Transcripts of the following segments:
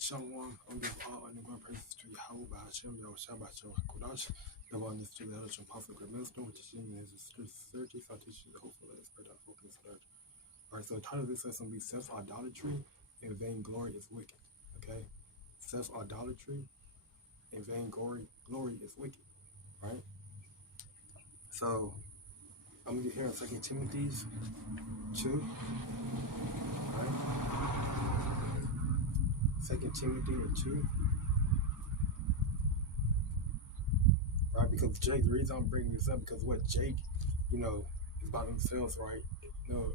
Shalom, I give all and glory praises to YAHAWAH, BAHASHAM, YAHAWAHSHI, QADASH, the one that's to the other apostle, great minister, which is in his surgery, so I teach you the hopeful spirit of focus. Alright, so the title of this lesson will be self-idolatry and vainglory is wicked. Okay? Self-idolatry and vainglory is wicked. Right? So I'm gonna get here in 2 Timothy 2. Right? 2 Timothy 2. Right? Because Jake, the reason I'm bringing this up because what Jake, is about themselves, right?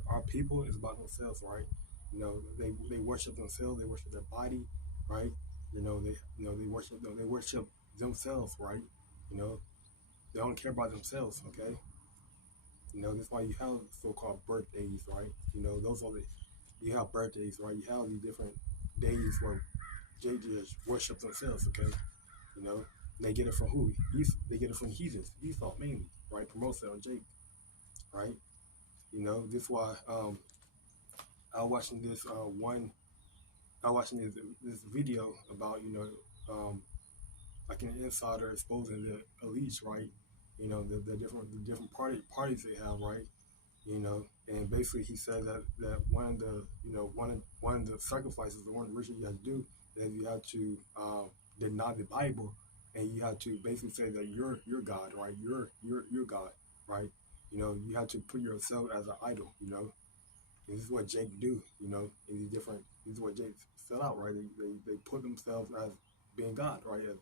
Our people is about themselves, right? They worship themselves, they worship their body, right? They worship themselves, right? They don't care about themselves, okay? That's why you have so-called birthdays, right? You have birthdays, right? You have these different days where JJs worship themselves, okay? They get it from who? They get it from heathens, Esau mainly, right? Promotes it on Jake, right? This is why I was watching this this video about like an insider exposing the elites, right? The different parties they have, right? And basically he said that one of the sacrifices, the one of the rituals you have to do is you have to deny the Bible, and you have to basically say that you're God, right? You're God, right? You have to put yourself as an idol, And this is what Jake do, in these different. This is what Jake set out, right? They put themselves as being God, right? As,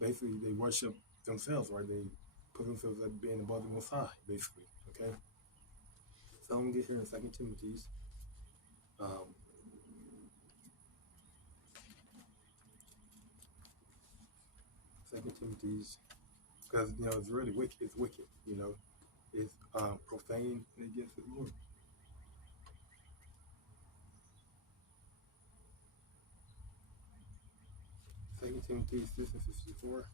basically they worship themselves, right? They put themselves as being above the Most High, basically. Okay. So I'm gonna get here in 2 Timothy. 2 Timothy, because it's really wicked. It's wicked. It's profane against the Lord. 2 Timothy 6:54.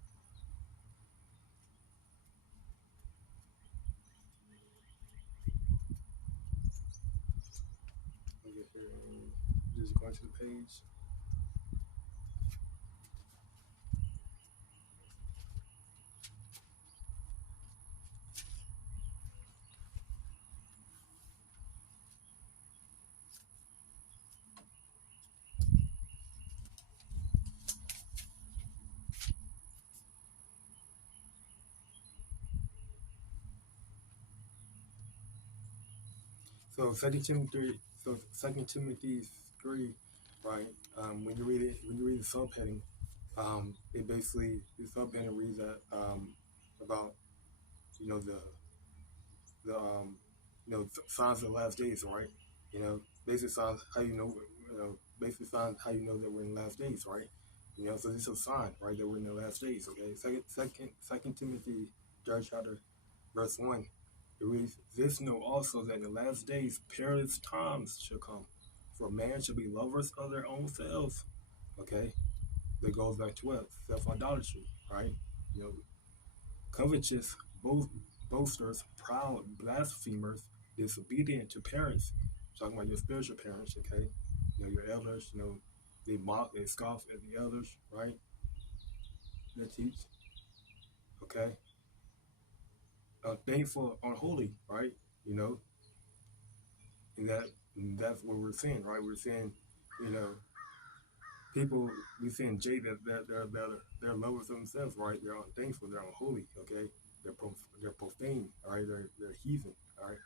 I'll get here and just going to the page. So 2 Timothy 3, right? When you read the subheading, it basically the subheading reads that about the signs of the last days, right? Basically signs how basically signs how that we're in the last days, right? So this is a sign, right, that we're in the last days. Okay, Second Timothy, third chapter, verse 1. It reads, "This know also that in the last days perilous times shall come, for man shall be lovers of their own selves." Okay, that goes back to what? Self-idolatry, right? Covetous, boasters, proud, blasphemers, disobedient to parents. Talking about your spiritual parents, okay? Your elders, they mock, they scoff at the elders, right? They teach, okay? Thankful, unholy, right? And that's what we're seeing, right? We're seeing, people. We're seeing Jay that they're lovers of themselves, right? They're unthankful, they're unholy, okay? They're profane, all right? They're heathen, all right?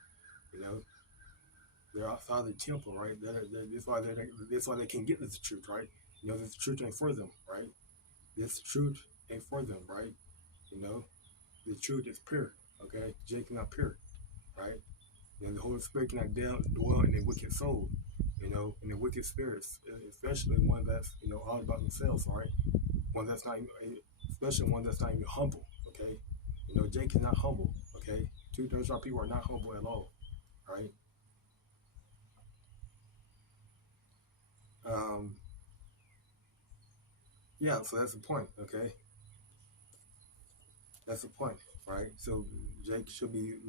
They're outside the temple, right? That's why they can't get this truth, right? This truth ain't for them, right? This truth ain't for them, right? The truth is pure, okay? Jake is not pure, right? The Holy Spirit cannot dwell in a wicked soul, in the wicked spirits, especially one that's, all about themselves, right? One that's not, especially one that's not even humble, okay? Jake is not humble, okay? 2/3 of our people are not humble at all, right? Yeah, so that's the point, okay? That's the point, right? So Jake should be,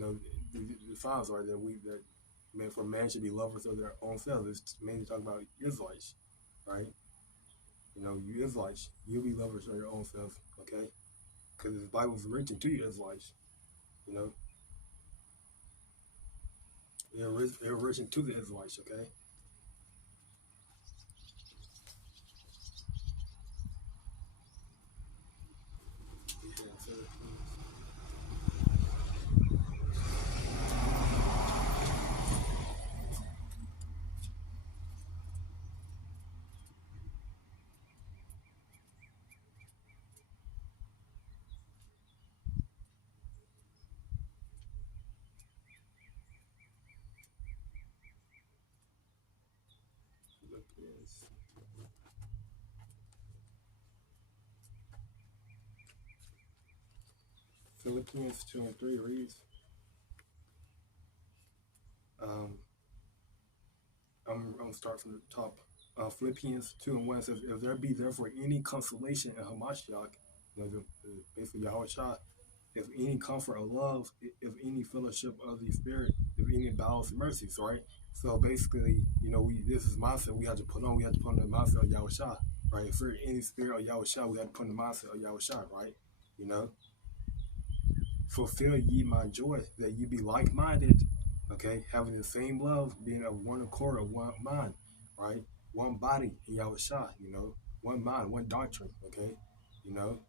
the signs are that for man should be lovers of their own selves. It's mainly talking about Israelites, right? You know, you Israelites, you'll be lovers of your own self, okay? Because the Bible's written to you Israelites, you know. They're written to the Israelites, okay? Yeah, so, Philippians. Philippians 2 and 3 reads, um, I'm going to start from the top. Philippians 2 and 1 says, if there be therefore any consolation in Hamashiach, you know, basically YAHAWAHSHI, if any comfort of love, if any fellowship of the Spirit, if any bowels of mercies, right? So basically, you know, this is mindset we have to put on. We have to put on the mindset of YAHAWAHSHI, right? If we're any spirit of YAHAWAHSHI, we have to put on the mindset of YAHAWAHSHI, right? You know, fulfill ye my joy, that ye be like-minded, okay? Having the same love, being of one accord, of one mind, right? One body in YAHAWAHSHI, you know, one mind, one doctrine, okay? You know,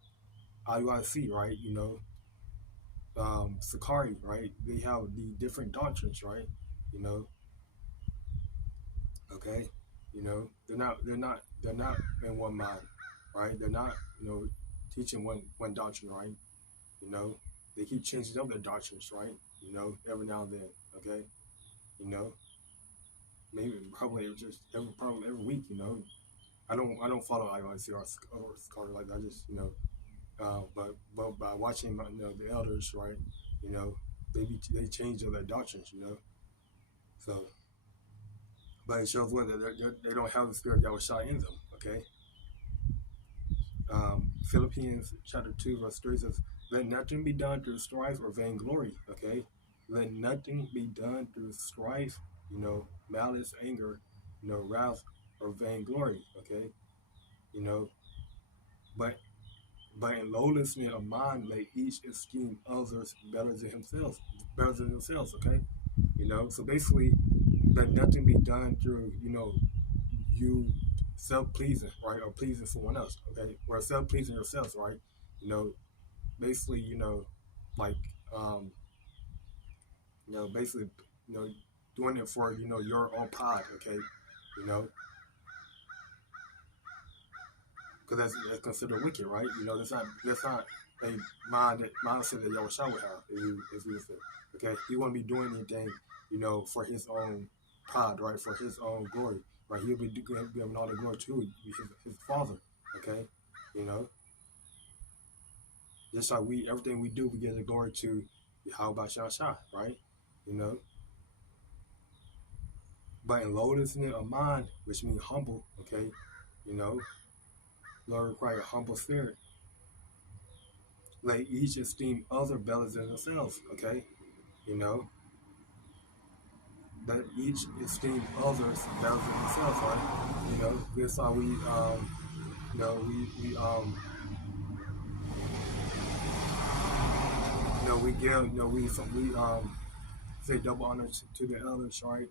IUIC, right? You know, Sakari, right? They have the different doctrines, right? You know, okay, you know, they're not in one mind, right? They're not, you know, teaching one doctrine, right? You know, they keep changing up their doctrines, right? You know, every now and then, okay, you know, maybe probably just every week, you know. I don't follow IOIC or Sakari like that. I just, you know, but by watching, you know, the elders, right? You know, they change their doctrines, you know. So, but it shows whether they don't have the spirit of Yahushua in them. Okay. Philippians chapter 2 verse 3 says, "Let nothing be done through strife or vainglory." Okay. Let nothing be done through strife, you know, malice, anger, you know, wrath, or vainglory. Okay. You know, but in lowliness of mind, let each esteem others better than themselves. Okay. You know, so basically, let nothing be done through, you know, you self-pleasing, right, or pleasing someone else, okay, or self-pleasing yourself, right? You know, basically, you know, like, you know, basically, you know, doing it for, you know, your own pride, okay, you know, because that's considered wicked, right? You know, that's not a mindset that Yahushua would have if he was there, okay? He wouldn't be doing anything, you know, for his own pride, right? For his own glory, right? He'll be giving all the glory to his Father, okay? You know, just like everything we do, we give the glory to YAHAWAHSHI, right? You know, but in lowliness of mind, which means humble, okay? You know, Lord require a humble spirit. Let each esteem other better than themselves, okay? You know, let each esteem others better than themselves, right? You know, this how we, you know, you know, we give, you know, we say double honor to the elders, right?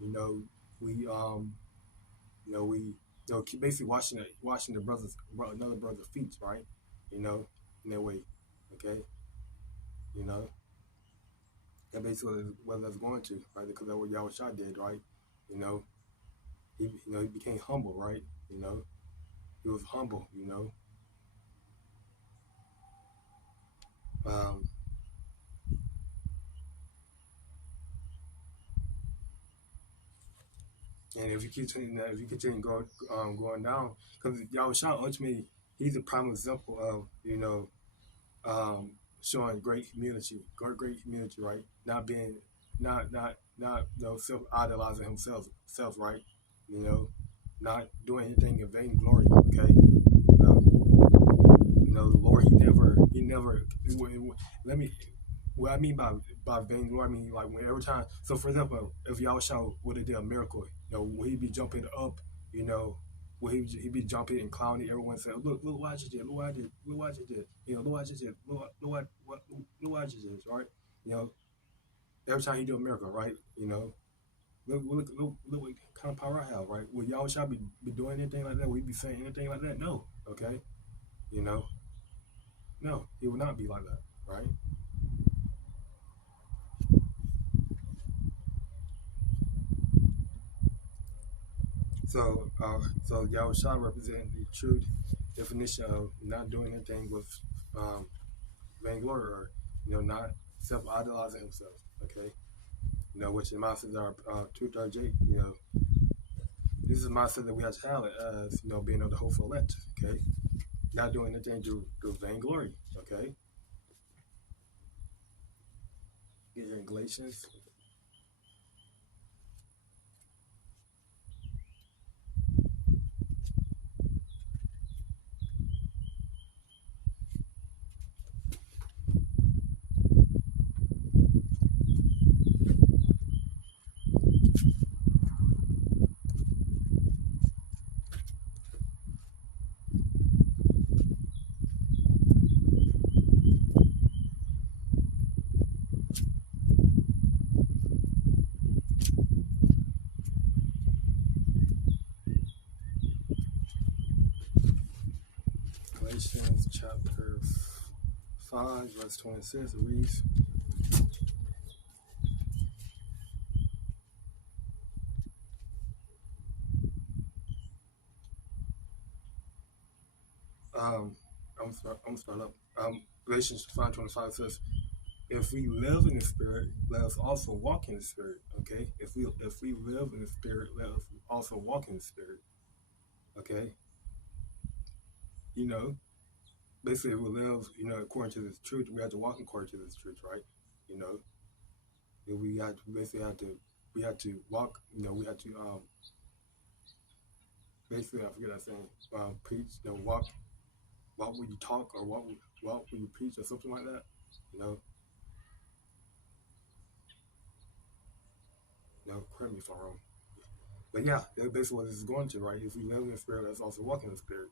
You know, you know, we keep basically washing another brother's feet, right? You know, in that way, okay? You know, and basically what that's going to, right? Because that's what Yahushua did, right? You know, he became humble, right? You know, he was humble, you know. Um, and if you continue going down, because Yahushua ultimately, he's a prime example of, you know, showing great humility, right? Not being, not you know, self idolizing self, right? You know, not doing anything in vain glory. Okay, you know, the Lord, he never. Let me. What I mean by vain glory, I mean like when every time. So for example, if Yahushua would have did a miracle, you know, would he be jumping up, you know, where he'd be jumping and clowning. Everyone said, look what I just did, look what I did, look what I just did, look what I just did, look what I just did, right? Every time he do a miracle, right? Look what kind of power I have, right? Will YAHAWAHSHI be doing anything like that? Will he be saying anything like that? No, okay? No, he will not be like that, right? So YAHAWAHSHI represents the true definition of not doing anything with vainglory, or not self-idolizing himself, okay? Which the masters are 238. This is a mindset that we have to have as being of the hopeful elect, okay? Not doing anything through vainglory, okay? Get here in Galatians. Galatians chapter 5, verse 26, it reads, I'm gonna start up. Galatians 5:25 says, if we live in the Spirit, let us also walk in the Spirit, okay? If we live in the Spirit, let us also walk in the Spirit, okay? Basically, if we live, according to this truth, we have to walk according to this truth, right? We have to walk. We have to basically, I forget that saying, preach. Walk when you talk, or walk when you preach, or something like that. Correct me if I'm wrong. But yeah, that's basically what this is going to, right? If we live in the Spirit, let's also walk in the Spirit.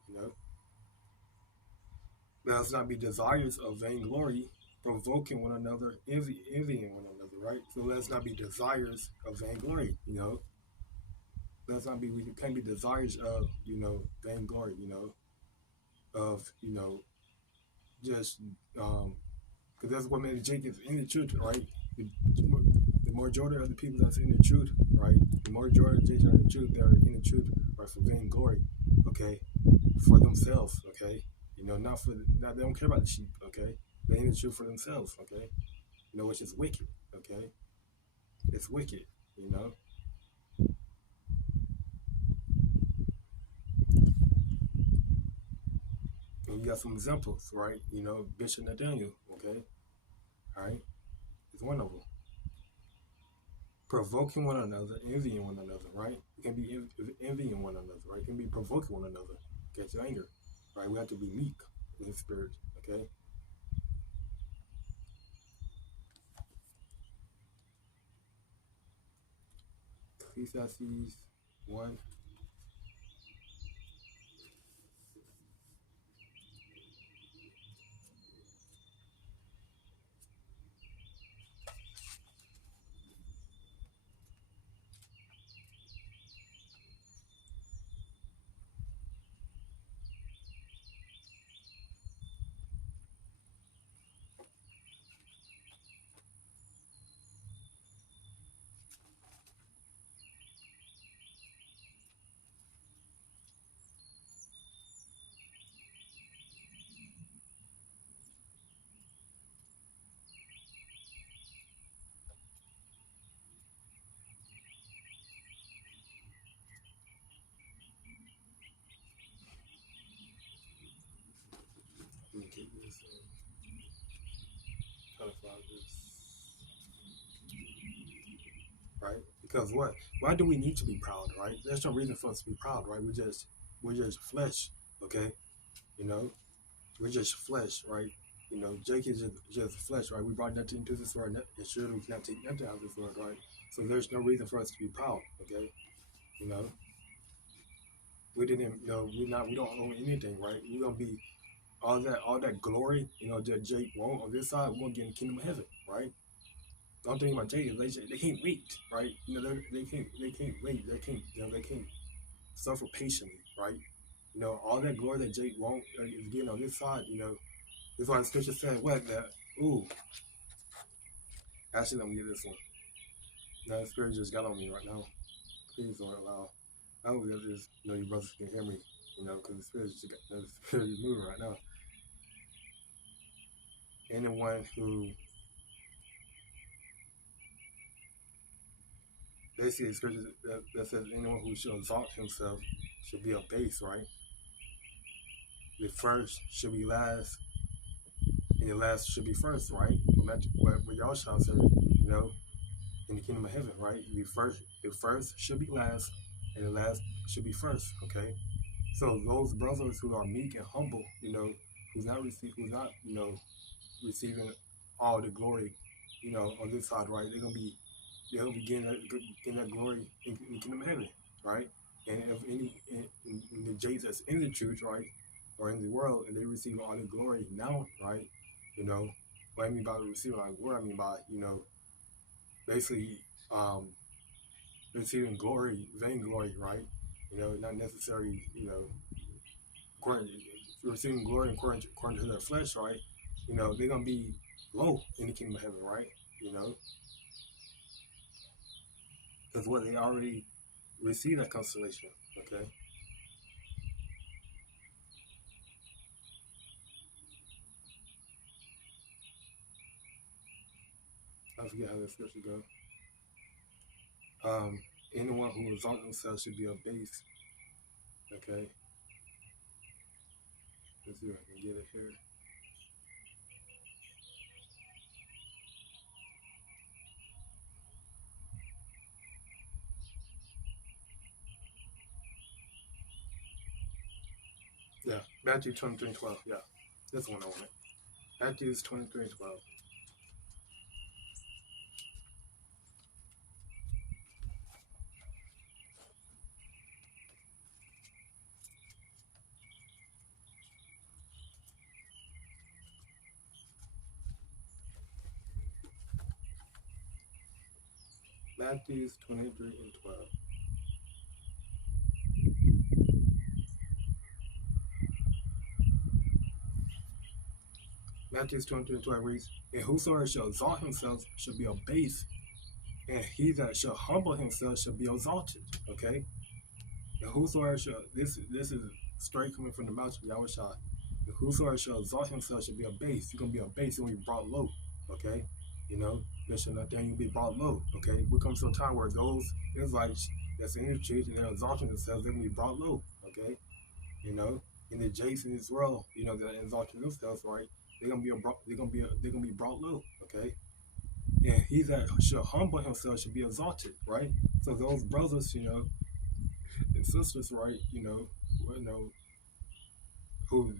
Let us not be desires of vainglory, provoking one another, envying one another, right? So let's not be desires of vainglory, Let's not be, we can't be desires of, vainglory, of, just, because that's what made Jake is in the truth, right? The majority of the people that's in the truth, right? The majority of the truth, they're in the truth, right, for vainglory, okay? For themselves, okay? Not for, they don't care about the sheep, okay? They're in the truth for themselves, okay? Which is wicked, okay? It's wicked, And you got some examples, right? Bishop Nathaniel, okay? All right? It's one of them. Provoking one another, envying one another, right? You can be envying one another, right? You can be provoking one another, get to anger, right? We have to be meek in the Spirit, okay? Ecclesiastes 1. Let me get this. How to find this. Right? Because what? Why do we need to be proud, right? There's no reason for us to be proud, right? We're just flesh, okay? We're just flesh, right? Jake is just flesh, right? We brought nothing into this world, and surely we cannot take nothing out of this world, right? So there's no reason for us to be proud, okay? We didn't, we don't own anything, right? We're gonna be all that glory, that Jake won't on this side. We're gonna get in the kingdom of heaven, right? The only thing about Jake is they can't wait, right? They can't wait. They can't suffer patiently, right? All that glory that Jake won't is getting on this side. That's why the scripture said what that. Ooh, actually, let me get this one. Now the spirit just got on me right now. Please don't allow. I hope that is, your brothers can hear me, because the spirit is moving right now. Anyone who basically the scripture that says anyone who shall exalt himself should be abased, right? The first should be last, and the last should be first, right? What YAHAWAH said, in the kingdom of heaven, right? The first should be last, and the last should be first. Okay, so those brothers who are meek and humble, who's not receiving all the glory, on this side, right? They'll be getting that glory in the kingdom of heaven, right? And if any in the J's that's in the church, right, or in the world, and they receive all the glory now, right? What I mean by receiving, like, what I mean by, basically receiving glory, vainglory, right? Not necessarily, receiving glory according to their flesh, right? They're gonna be low in the kingdom of heaven, right? Because what they already received that consolation, okay? I forget how the scripture goes. Anyone who exalts themselves should be abased. Okay. Let's see if I can get it here. Yeah, Matthew 23:12. Yeah, that's the one I wanted. Matthew 23:12. Matthew 23:12. Matthew 23:12 reads, and whosoever shall exalt himself shall be abased, and he that shall humble himself shall be exalted. Okay? And whosoever shall, this is straight coming from the mouth of YAHAWAHSHI. And whosoever shall exalt himself shall be abased. You're going to be abased and be brought low. Okay? There shall nothing you be brought low. Okay? We come to a time where those Israelites that's in the church and they're exalting themselves, they're going to be brought low. Okay? In the Jays in this world, they're exalting themselves, right? They're gonna be brought low, okay? And he that shall humble himself should be exalted, right? So those brothers, and sisters, right, who's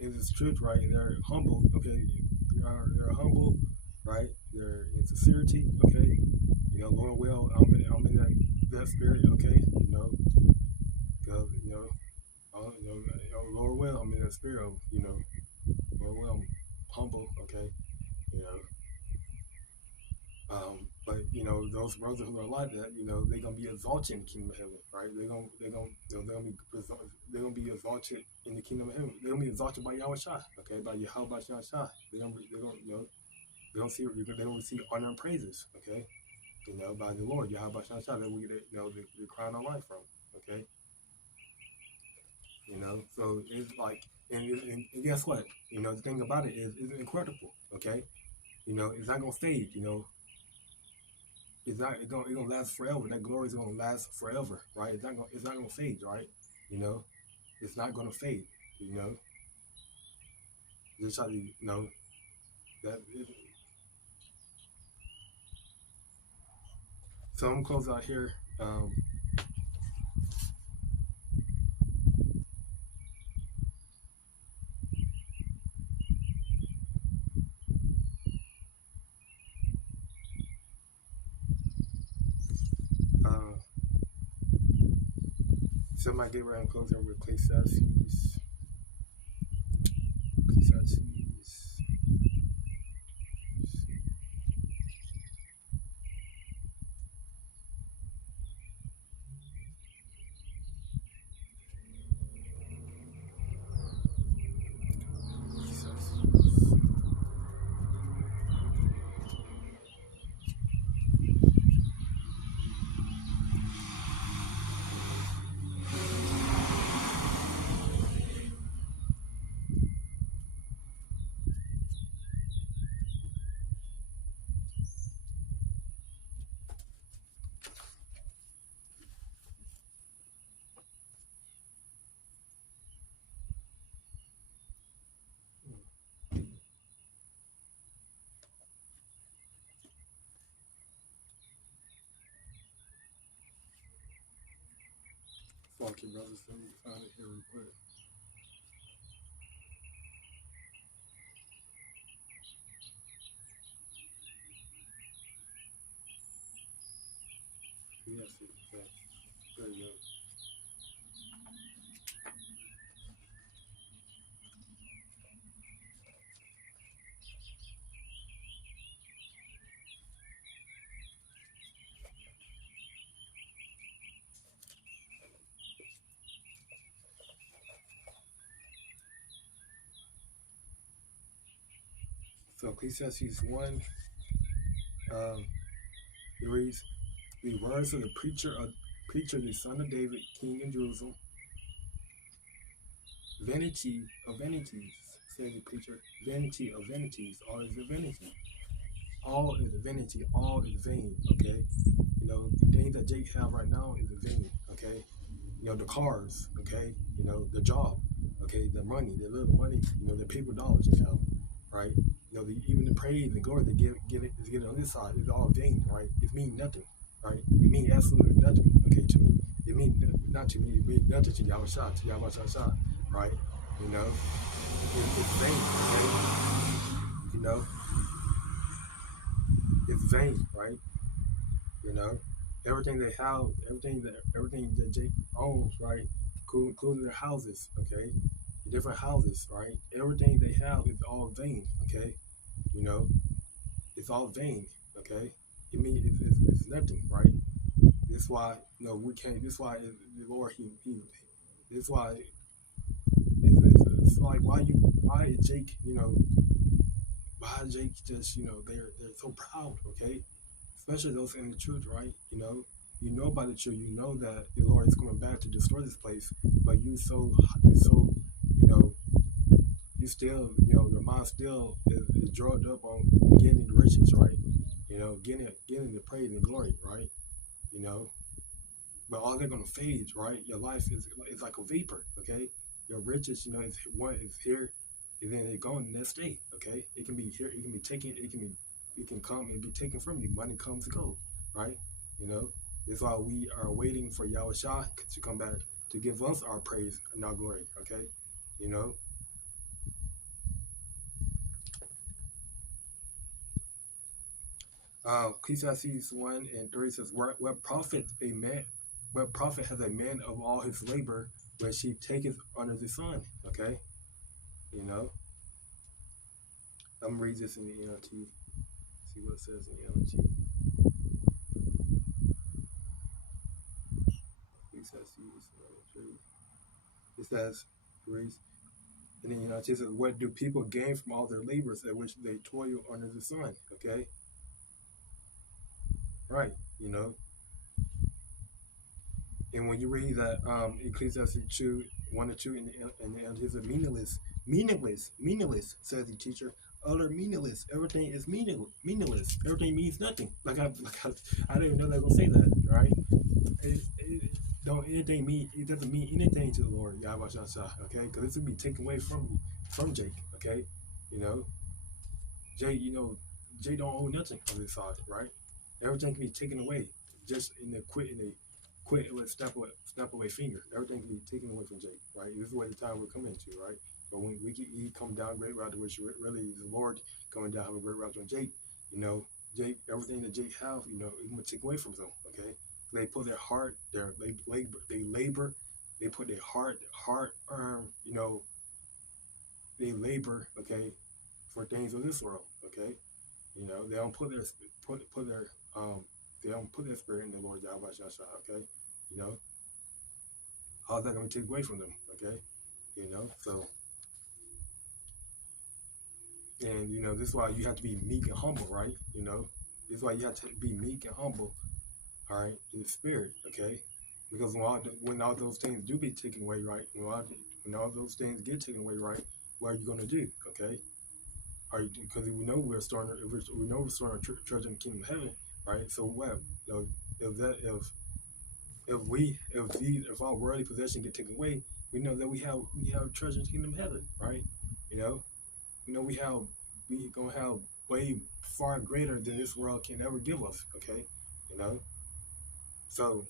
in this truth, right, and they're humble, okay? They're humble, right? They're in sincerity, okay? Lord will, I'm in that spirit, okay? Because Lord will, I'm in that spirit of, Lord will, I'm humble, okay? But those brothers who are like that, they're gonna be exalted in the kingdom of heaven, right? They're gonna be exalted in the kingdom of heaven. They're gonna be exalted by YAHAWAHSHI, okay, by YAHAWAHSHI. They're gonna receive honor and praises, okay, by the Lord YAHAWAHSHI that we get the crown of life from, okay. So it's like, and guess what? The thing about it is it's incredible, okay. It's not gonna fade, It's gonna last forever. That glory is gonna last forever, right? It's not gonna fade, right? It's not gonna fade. Just how that. So I'm gonna close out here. Somebody get around closer with Ecclesiastes. Ecclesiastes. Funky brothers, let me find it here real quick. Yes, okay. There you go. So Ecclesiastes 1, it reads, the words of the preacher, the son of David, king in Jerusalem. Vanity of vanities, says the preacher. Vanity of vanities, all is a vanity. All is a vanity, all is vain, okay? You know, the things that Jake have right now is a vain, okay? You know, the cars, okay? You know, the job, okay? The money, the little money, you know, the paper dollars you have, right? You know, even the praise and glory they get it on this side is all vain, right? It means nothing, right? It means absolutely nothing, okay, to me. It means not to me, it means nothing to YAHAWAHSHI, right? You know, it's vain, okay? You know, it's vain, right? You know, everything they have, everything that Jake owns, right, including their houses, okay, different houses, right, everything they have is all vain, okay, you know, it's all vain, okay. It means it's nothing, right? This is why, you know, we can't. This is why the Lord he this is why it's like why is Jake, you know, why is Jake just, you know, they're so proud, okay, especially those in the truth, right? You know about the truth. You know that the Lord is coming back to destroy this place, but you know, you still, you know, your mind still is drugged up on getting the riches, right? You know, getting the praise and glory, right? You know, but all they're gonna fade, right? Your life is like a vapor, okay? Your riches, you know, is one is here, and then it's gone the next day, okay? It can be here, it can be taken, it can come and be taken from you. Money comes and goes, right? You know, that's why we are waiting for YAHAWAHSHI to come back to give us our praise and our glory, okay? You know, Ecclesiastes 1:3 says, what profit a man, what profit has a man of all his labor which he taketh under the sun? Okay, you know. I'm gonna read this in the NLT. See what it says in the NLT. Ecclesiastes 1:3. It says, reads, and then it says, what do people gain from all their labors at which they toil under the sun? Okay, right, you know. And when you read that Ecclesiastes 2:1-2 and it is meaningless, says the teacher. Utter meaningless. Everything is meaningless. Everything means nothing. I didn't even know they were gonna say that, right? Don't anything mean? It doesn't mean anything to the Lord, YAHAWAHSHI, okay? Because this will be taken away from Jake, okay? You know, Jake, you know, Jake don't owe nothing on this side, right? Everything can be taken away just in the quit with snap away finger. Everything can be taken away from Jake, right? This is what the time we're coming to, right? But when he come down great route, which really is the Lord coming down have a great route on Jake, you know, Jake, everything that Jake have, you know, he's gonna take away from them, okay? They put their heart, they labor, they put their hard earned, they labor, okay, for things of this world, okay. They don't put their they don't put their spirit in the Lord YAHAWAHSHI, okay. How's that going to take away from them, okay? So, and this is why you have to be meek and humble, right? This is why you have to be meek and humble, all right, in the spirit, okay? Because when all those things do be taken away, right? When all those things get taken away, right? What are you going to do, okay? Because we know we're starting our church in the kingdom of heaven, right? So what? If our worldly possession get taken away, we know that we have treasure in the kingdom of heaven, right? We gonna have way far greater than this world can ever give us, okay? So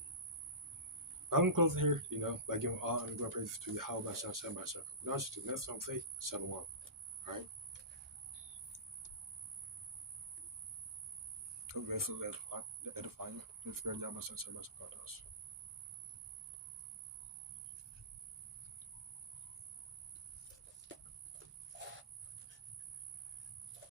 I'm gonna close here, by giving all honor and glory praises to YAHAWAHSHI, Shabbat, QADASH. Next time, say Shalom. All right. Okay, so that's edifying. In the spirit, YAHAWAHSHI, Shabbat, QADASH.